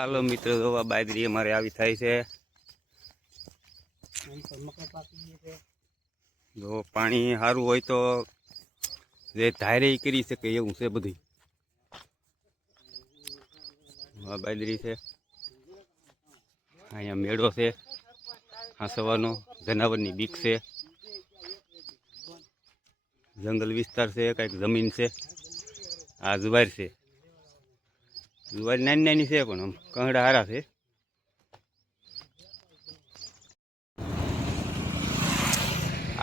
હાલો મિત્રો, જોવા બાજરી અમારે આવી થાય છે. જો પાણી સારું હોય તો જે ધારે કરી શકે એવું છે બધું. બાજરી છે, અહીંયા મેળો છે, આ સવારનો જનાવરની બીક છે, જંગલ વિસ્તાર છે, કંઈક જમીન છે. આ જુવાર છે, જુવાર નાની નાની છે પણ આમ કંગડા હારા છે.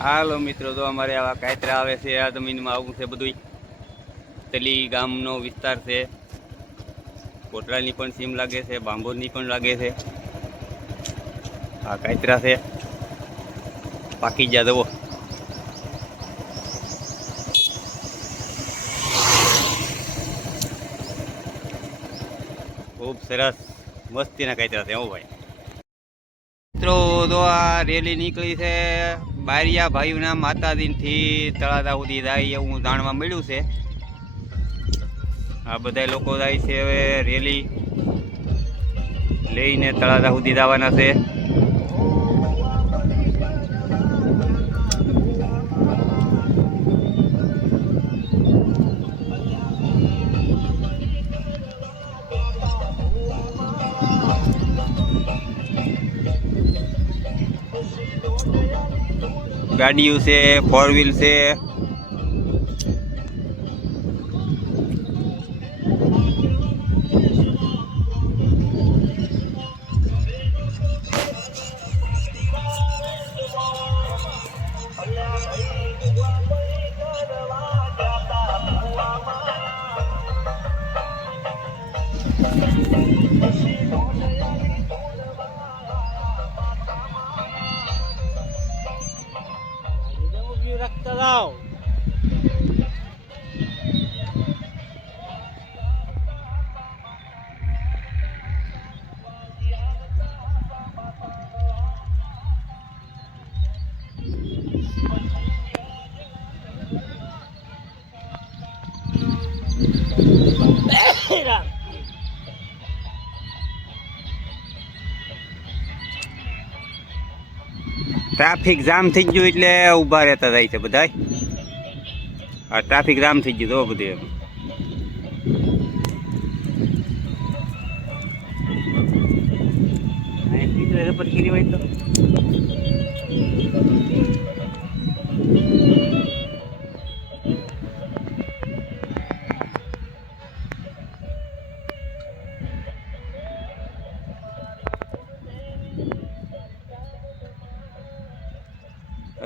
હાલો મિત્રો, તો અમારે આવા કાયતરા આવે છે. આ જમીનમાં આવું છે બધું. તલી ગામનો વિસ્તાર છે. કોટડાની પણ સીમ લાગે છે, બાંબોરની પણ લાગે છે. આ કાયતરા છે, પાકી જા દવો. ખૂબ સરસ મસ્તીના કાયતરા છે. હું ભાઈ મિત્રો, તો આ રેલી નીકળી છે બારિયા ભાઈઓના માતાજીથી તળાજા સુધી જાય એવું જાણવા મળ્યું છે. આ બધા લોકો જાય છે હવે રેલી લઈને તળાજા સુધી જવાના છે. ગાડીઓ છે, 4 વ્હીલ છે. ટ્રાફિક જામ થઈ ગયું એટલે ઊભા રહેતા જાય છે બધા. આ ટ્રાફિક જામ થઈ ગયું તો બધું હોય તો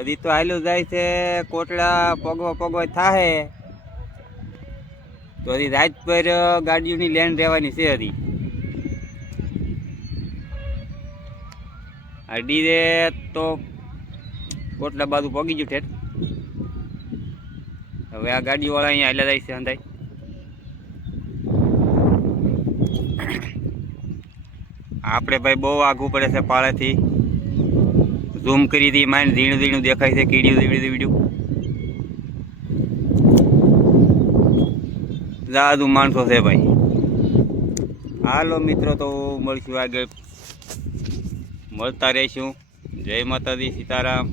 હજી તો હાલું જાય છે. કોટડા પગવા થાહે તો હજી રાત પર ગાડીઓની લેન રહેવાની છે. હજી અડી રે તો કોટડા બાજુ પગી ગયું ઠેઠ. હવે આ ગાડીવાળા અહીંયા હાલ્યા જાય છે અંદાજ. આપણે ભાઈ બહુ આઘું પડે છે પાળેથી. ઝૂમ કરી હતી, માઇન્ડ ઝીણું ઝીણું દેખાય છે. કીડ્યું જાદુ માણસો છે ભાઈ. હાલો મિત્રો, તો મળશું આગળ, મળતા રહીશું. જય માતાજી, સીતારામ.